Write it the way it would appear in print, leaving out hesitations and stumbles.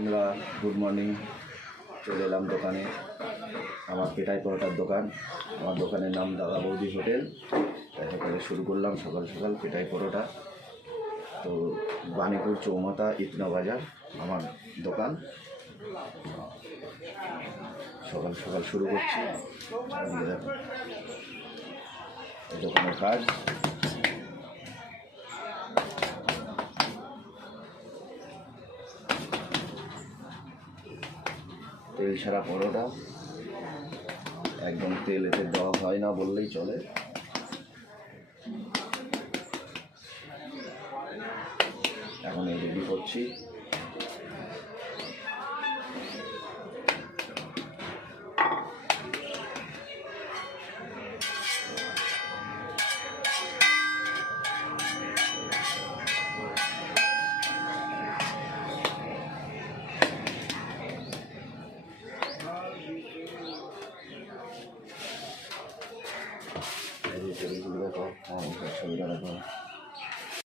আমরা good morning, চলে এলাম দোকানে। আমার পেটাই পরোটার দোকান। আমার দোকানের নাম দাদা বৌদি হোটেল। তাই সকালে শুরু করলাম সকাল সকাল পেটাই পরোটা। তো বাণীপুর চৌমাথা ইতনা বাজার আমার দোকান। সকাল সকাল শুরু করছি। দোকানের কাজ তেল ছাড়া পরোটা, একদম তেল এতে দেওয়া হয় না বললেই চলে। এখন এই রেডি করছি। ছবিটা দেখো।